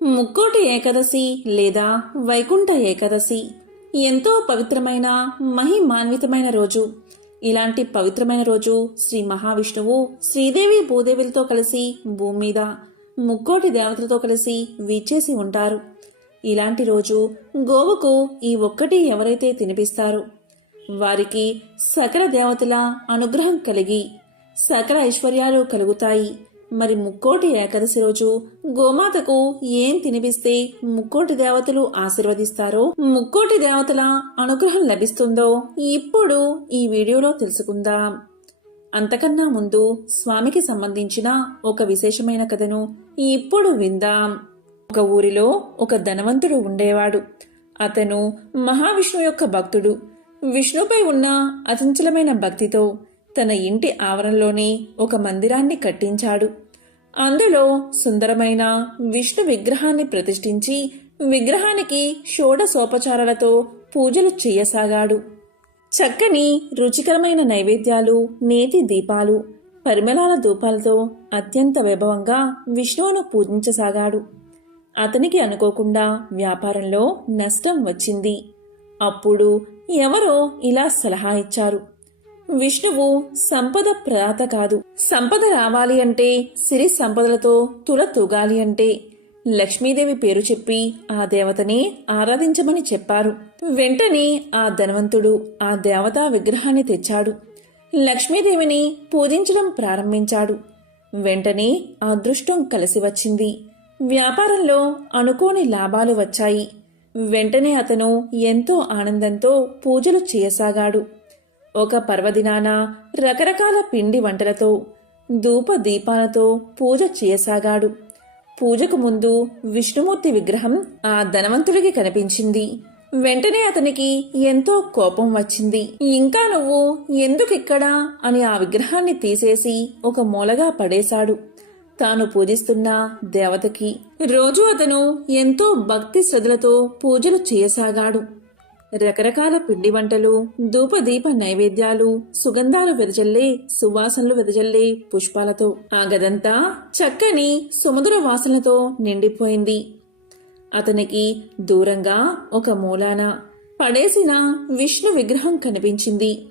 ముక్కోటి ఏకాదశి లేదా వైకుంఠ ఏకాదశి ఎంతో పవిత్రమైన మహిమాన్వితమైన రోజు. ఇలాంటి పవిత్రమైన రోజు శ్రీ మహావిష్ణువు శ్రీదేవి భూదేవులతో కలిసి భూమి మీద ముక్కోటి దేవతలతో కలిసి వీచేసి ఉంటారు. ఇలాంటి రోజు గోవుకు ఈ ఒక్కటి ఎవరైతే తినిపిస్తారో వారికి సకల దేవతల అనుగ్రహం కలిగి సకల ఐశ్వర్యాలు కలుగుతాయి. మరి ముక్కోటి ఏకాదశి రోజు గోమాతకు ఏం తినిపిస్తే ముక్కోటి దేవతలు ఆశీర్వదిస్తారో, ముక్కోటి దేవతల అనుగ్రహం లభిస్తుందో ఇప్పుడు ఈ వీడియోలో తెలుసుకుందాం. అంతకన్నా ముందు స్వామికి సంబంధించిన ఒక విశేషమైన కథను ఇప్పుడు విందాం. ఒక ఊరిలో ఒక ధనవంతుడు ఉండేవాడు. అతను మహావిష్ణువు యొక్క భక్తుడు. విష్ణుపై ఉన్న అచంచలమైన భక్తితో తన ఇంటి ఆవరణలోనే ఒక మందిరాన్ని కట్టించాడు. అందులో సుందరమైన విష్ణు విగ్రహాన్ని ప్రతిష్ఠించి విగ్రహానికి షోడశోపచారాలతో పూజలు చేయసాగాడు. చక్కని రుచికరమైన నైవేద్యాలు, నేతి దీపాలు, పరిమళాల ధూపాలతో అత్యంత వైభవంగా విష్ణువును పూజించసాగాడు. అతనికి అనుకోకుండా వ్యాపారంలో నష్టం వచ్చింది. అప్పుడు ఎవరో ఇలా సలహా ఇచ్చారు. విష్ణువు సంపద ప్రదాత కాదు. సంపద రావాలి అంటే, సిరి సంపదలతో తుల తూగాలి అంటే లక్ష్మీదేవి పేరు చెప్పి ఆ దేవతని ఆరాధించమని చెప్పారు. వెంటనే ఆ ధనవంతుడు ఆ దేవతా విగ్రహాన్ని తెచ్చాడు. లక్ష్మీదేవిని పూజించడం ప్రారంభించాడు. వెంటనే అదృష్టం కలిసి వచ్చింది. వ్యాపారంలో అనుకోని లాభాలు వచ్చాయి. వెంటనే అతను ఎంతో ఆనందంతో పూజలు చేయసాగాడు. ఒక పర్వదినాన రకరకాల పిండి వంటలతో ధూప దీపాలతో పూజ చేయసాగాడు. పూజకు ముందు విష్ణుమూర్తి విగ్రహం ఆ ధనవంతుడికి కనిపించింది. వెంటనే అతనికి ఎంతో కోపం వచ్చింది. ఇంకా నువ్వు ఎందుకిక్కడా అని ఆ విగ్రహాన్ని తీసేసి ఒక మూలగా పడేశాడు. తాను పూజిస్తున్న దేవతకి రోజు అతను ఎంతో భక్తి శ్రద్ధలతో పూజలు చేయసాగాడు. రకరకాల పిండి వంటలు, ధూపదీప నైవేద్యాలు, సుగంధాలు వెదజల్లే, సువాసనలు వెదజల్లే పుష్పాలతో ఆ గదంతా చక్కని సుమధుర వాసనలతో నిండిపోయింది. అతనికి దూరంగా ఒక మూలాన పడేసిన విష్ణు విగ్రహం కనిపించింది.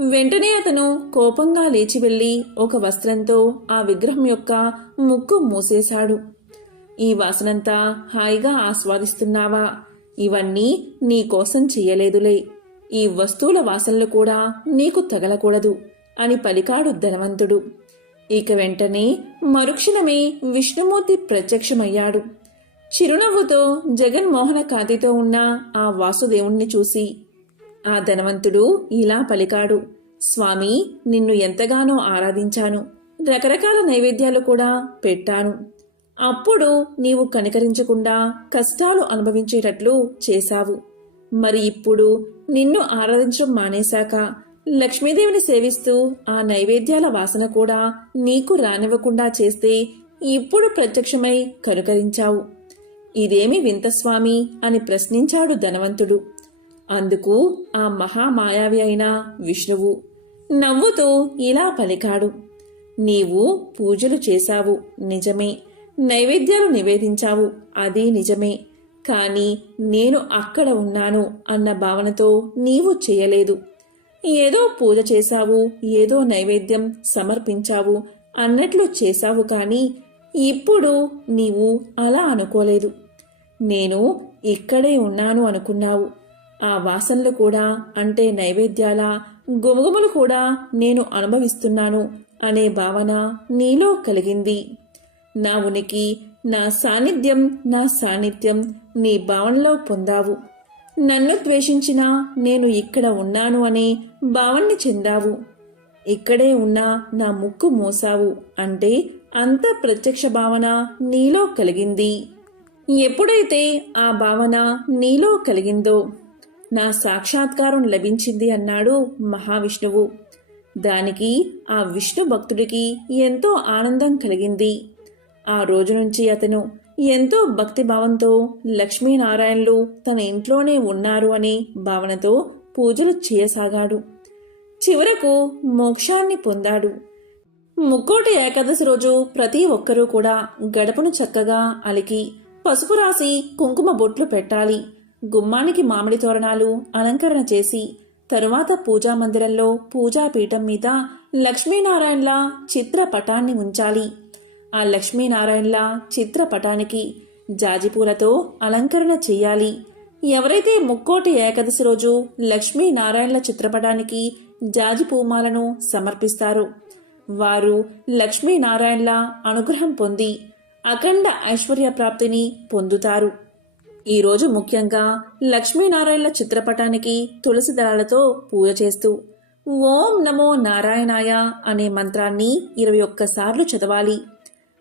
వెంటనే అతను కోపంగా లేచి వెళ్లి ఒక వస్త్రంతో ఆ విగ్రహం యొక్క ముక్కు మూసేశాడు. ఈ వాసనంతా హాయిగా ఆస్వాదిస్తున్నావా? ఇవన్నీ నీకోసం చెయ్యలేదులే. ఈ వస్తువుల వాసనలు కూడా నీకు తగలకూడదు అని పలికాడు ధనవంతుడు. ఇక వెంటనే మరుక్షణమే విష్ణుమూర్తి ప్రత్యక్షమయ్యాడు. చిరునవ్వుతో జగన్మోహన కాంతితో ఉన్న ఆ వాసుదేవుణ్ణి చూసి ఆ ధనవంతుడు ఇలా పలికాడు. స్వామి, నిన్ను ఎంతగానో ఆరాధించాను. రకరకాల నైవేద్యాలు కూడా పెట్టాను. అప్పుడు నీవు కనికరించకుండా కష్టాలు అనుభవించేటట్లు చేశావు. మరి ఇప్పుడు నిన్ను ఆరాధించడం మానేశాక లక్ష్మీదేవిని సేవిస్తూ ఆ నైవేద్యాల వాసన కూడా నీకు రానివ్వకుండా చేస్తే ఇప్పుడు ప్రత్యక్షమై కనుకరించావు. ఇదేమి వింత స్వామి అని ప్రశ్నించాడు ధనవంతుడు. అందుకు ఆ మహామాయావి అయిన విష్ణువు నవ్వుతూ ఇలా పలికాడు. నీవు పూజలు చేశావు నిజమే, నైవేద్యాలు నివేదించావు అది నిజమే. కాని నేను అక్కడ ఉన్నాను అన్న భావనతో నీవు చేయలేదు. ఏదో పూజ చేశావు, ఏదో నైవేద్యం సమర్పించావు అన్నట్లు చేశావు. కాని ఇప్పుడు నీవు అలా అనుకోలేదు. నేను ఇక్కడే ఉన్నాను అనుకున్నావు. ఆ వాసనలు కూడా అంటే నైవేద్యాల గుమగుమలు కూడా నేను అనుభవిస్తున్నాను అనే భావన నీలో కలిగింది. నా ఉనికి, నా సాన్నిధ్యం నీ భావనలో పొందావు. నన్ను ద్వేషించినా నేను ఇక్కడ ఉన్నాను అనే భావన్ని చెందావు. ఇక్కడే ఉన్నా నా ముక్కు మోసావు అంటే అంత ప్రత్యక్ష భావన నీలో కలిగింది. ఎప్పుడైతే ఆ భావన నీలో కలిగిందో నా సాక్షాత్కారం లభించింది అన్నాడు మహావిష్ణువు. దానికి ఆ విష్ణు భక్తుడికి ఎంతో ఆనందం కలిగింది. ఆ రోజు నుంచి అతను ఎంతో భక్తిభావంతో లక్ష్మీనారాయణలు తన ఇంట్లోనే ఉన్నారు అనే భావనతో పూజలు చేయసాగాడు. చివరకు మోక్షాన్ని పొందాడు. ముక్కోటి ఏకాదశి రోజు ప్రతి ఒక్కరూ కూడా గడపను చక్కగా అలికి పసుపు రాసి కుంకుమ బొట్లు పెట్టాలి. గుమ్మానికి మామిడి తోరణాలు అలంకరణ చేసి తరువాత పూజా మందిరంలో పూజాపీఠం మీద లక్ష్మీనారాయణల చిత్రపటాన్ని ఉంచాలి. ఆ లక్ష్మీనారాయణల చిత్రపటానికి జాజిపూలతో అలంకరణ చెయ్యాలి. ఎవరైతే ముక్కోటి ఏకాదశి రోజు లక్ష్మీనారాయణల చిత్రపటానికి జాజి పూమాలను సమర్పిస్తారో వారు లక్ష్మీనారాయణల అనుగ్రహం పొంది అఖండ ఐశ్వర్య ప్రాప్తిని పొందుతారు. ఈరోజు ముఖ్యంగా లక్ష్మీనారాయణల చిత్రపటానికి తులసి దళాలతో పూజ చేస్తూ ఓం నమో నారాయణాయ అనే మంత్రాన్ని 21 సార్లు చదవాలి.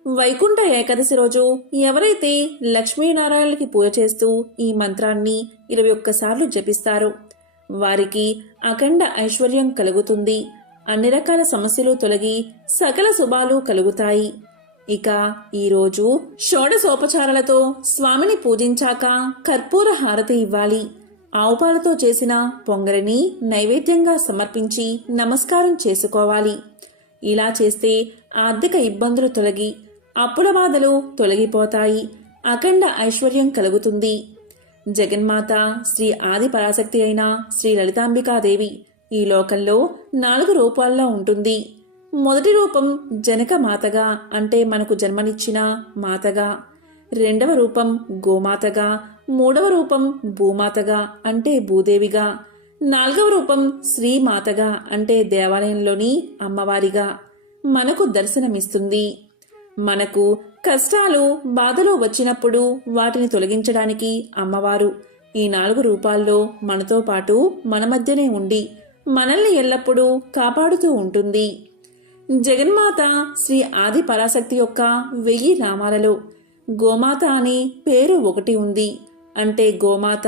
వైకుంఠ ఏకాదశి రోజు ఎవరైతే లక్ష్మీనారాయణలకి పూజ చేస్తూ ఈ మంత్రాన్ని 21 సార్లు జపిస్తారో వారికి అఖండ ఐశ్వర్యం కలుగుతుంది. అన్ని రకాల సమస్యలు తొలగి సకల శుభాలు కలుగుతాయి. ఇక ఈరోజు షోడశోపచారాలతో స్వామిని పూజించాక కర్పూర హారతి ఇవ్వాలి. ఆవుపాలతో చేసిన పొంగలిని నైవేద్యంగా సమర్పించి నమస్కారం చేసుకోవాలి. ఇలా చేస్తే ఆర్థిక ఇబ్బందులు తొలగి అప్పుల బాధలు తొలగిపోతాయి. అఖండ ఐశ్వర్యం కలుగుతుంది. జగన్మాత శ్రీ ఆది పరాశక్తి అయిన శ్రీ లలితాంబికాదేవి ఈ లోకంలో 4 రూపాల్లో ఉంటుంది. మొదటి రూపం జనక మాతగా అంటే మనకు జన్మనిచ్చిన మాతగా, 2వ రూపం గోమాతగా, 3వ రూపం భూమాతగా అంటే భూదేవిగా, 4వ రూపం శ్రీమాతగా అంటే దేవాలయంలోని అమ్మవారిగా మనకు దర్శనమిస్తుంది. మనకు కష్టాలు బాధలు వచ్చినప్పుడు వాటిని తొలగించడానికి అమ్మవారు ఈ 4 రూపాల్లో మనతో పాటు మన మధ్యనే ఉండి మనల్ని ఎల్లప్పుడూ కాపాడుతూ ఉంటుంది. జగన్మాత శ్రీ ఆది పరాశక్తి యొక్క 1000 నామాలలో గోమాత అనే పేరు ఒకటి ఉంది. అంటే గోమాత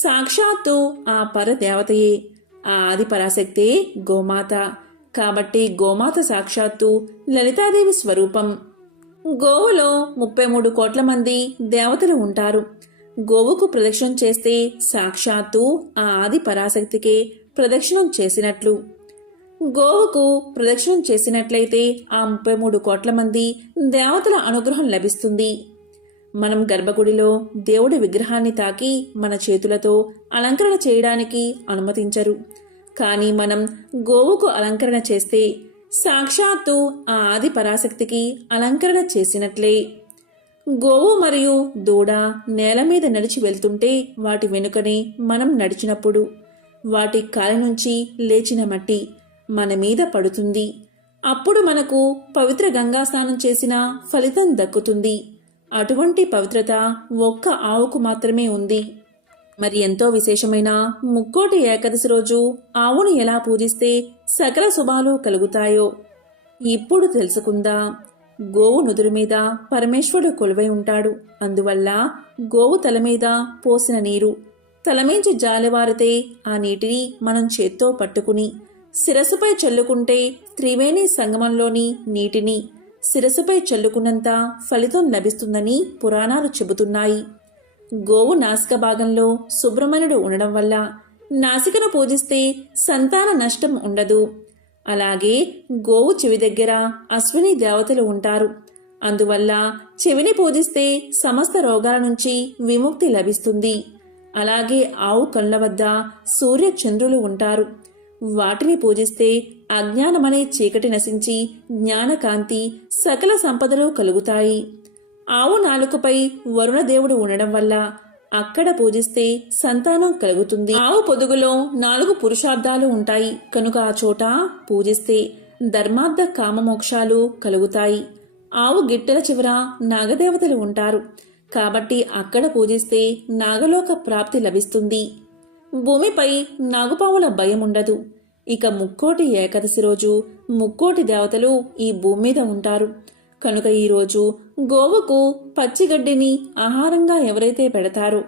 సాక్షాత్తు ఆ పరదేవతయే, ఆ ఆది పరాశక్తే గోమాత. కాబట్టి గోమాత సాక్షాత్తు లలితాదేవి స్వరూపం. గోవులో 33 కోట్ల మంది దేవతలు ఉంటారు. గోవుకు ప్రదక్షిణం చేస్తే సాక్షాత్తు ఆ ఆది పరాశక్తికే ప్రదక్షిణం చేసినట్లు. గోవుకు ప్రదక్షిణం చేసినట్లయితే ఆ 33 కోట్ల మంది దేవతల అనుగ్రహం లభిస్తుంది. మనం గర్భగుడిలో దేవుడి విగ్రహాన్ని తాకి మన చేతులతో అలంకరణ చేయడానికి అనుమతించరు. కానీ మనం గోవుకు అలంకరణ చేస్తే సాక్షాత్తు ఆ ఆది పరాశక్తికి అలంకరణ చేసినట్లే. గోవు మరియు దూడ నేల మీద నడిచి వెళ్తుంటే వాటి వెనుకనే మనం నడిచినప్పుడు వాటి కాలి నుంచి లేచిన మట్టి మన మీద పడుతుంది. అప్పుడు మనకు పవిత్ర గంగా స్నానం చేసిన ఫలితం దక్కుతుంది. అటువంటి పవిత్రత ఒక్క ఆవుకు మాత్రమే ఉంది. మరి ఎంతో విశేషమైన ముక్కోటి ఏకాదశి రోజు ఆవును ఎలా పూజిస్తే సకల శుభాలు కలుగుతాయో ఇప్పుడు తెలుసుకుందాం. గోవు నుదురు మీద పరమేశ్వరుడు కొలువై ఉంటాడు. అందువల్ల గోవు తల మీద పోసిన నీరు తలమించి జాలివారితే ఆ నీటిని మనం చేత్తో పట్టుకుని శిరస్సుపై చల్లుకుంటే త్రివేణి సంగమంలోని నీటిని శిరస్సుపై చల్లుకున్నంత ఫలితం లభిస్తుందని పురాణాలు చెబుతున్నాయి. గోవు నాసిక భాగంలో సుబ్రహ్మణ్యుడు ఉండడం వల్ల నాసికను పూజిస్తే సంతాన నష్టం ఉండదు. అలాగే గోవు చెవి దగ్గర అశ్విని దేవతలు ఉంటారు. అందువల్ల చెవిని పూజిస్తే సమస్త రోగాల నుంచి విముక్తి లభిస్తుంది. అలాగే ఆవు కళ్ళ వద్ద సూర్య చంద్రులు ఉంటారు. వాటిని పూజిస్తే అజ్ఞానమనే చీకటి నశించి జ్ఞానకాంతి సకల సంపదలు కలుగుతాయి. ఆవు నాలుకపై వరుణదేవుడు ఉండడం వల్ల అక్కడ పూజిస్తే సంతానం కలుగుతుంది. ఆవు పొదుగులో 4 పురుషార్థాలు ఉంటాయి కనుక ఆ చోట పూజిస్తే ధర్మార్థ కామమోక్షాలు కలుగుతాయి. ఆవు గిట్టెల చివర నాగదేవతలు ఉంటారు కాబట్టి అక్కడ పూజిస్తే నాగలోక ప్రాప్తి లభిస్తుంది. భూమిపై నాగుపాముల భయం ఉండదు. ఇక ముక్కోటి ఏకాదశి రోజు ముక్కోటి దేవతలు ఈ భూమి మీద ఉంటారు కనుక ఈరోజు గోవుకు పచ్చిగడ్డిని ఆహారంగా ఎవరైతే పెడతారో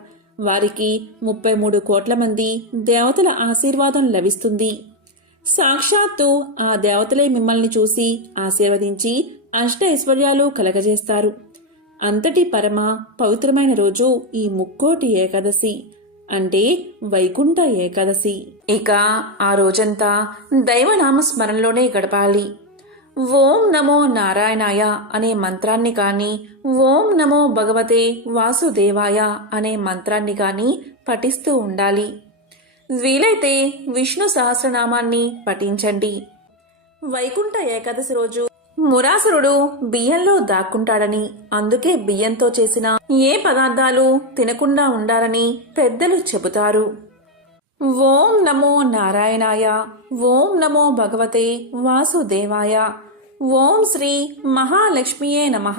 వారికి 33 కోట్ల మంది దేవతల ఆశీర్వాదం లభిస్తుంది. సాక్షాత్తు ఆ దేవతలే మిమ్మల్ని చూసి ఆశీర్వదించి అష్ట ఐశ్వర్యాలు కలగజేస్తారు. అంతటి పరమ పవిత్రమైన రోజు ఈ ముక్కోటి ఏకాదశి అంటే వైకుంఠ ఏకాదశి. ఇక ఆ రోజంతా దైవనామ స్మరణలోనే గడపాలి. ఓం నమో నారాయణాయ అనే మంత్రాన్ని కానీ ఓం నమో భగవతే వాసుదేవాయ అనే మంత్రాన్ని కానీ పఠిస్తూ ఉండాలి. వీలైతే విష్ణు సహస్రనామాన్ని పఠించండి. వైకుంఠ ఏకాదశి రోజు మురాసురుడు బియ్యంలో దాక్కుంటాడని, అందుకే బియ్యంతో చేసిన ఏ పదార్థాలు తినకుండా ఉండాలని పెద్దలు చెబుతారు. ఓం నమో నారాయణాయ, ఓం నమో భగవతే వాసుదేవాయ, ఓం శ్రీ మహాలక్ష్మియే నమః.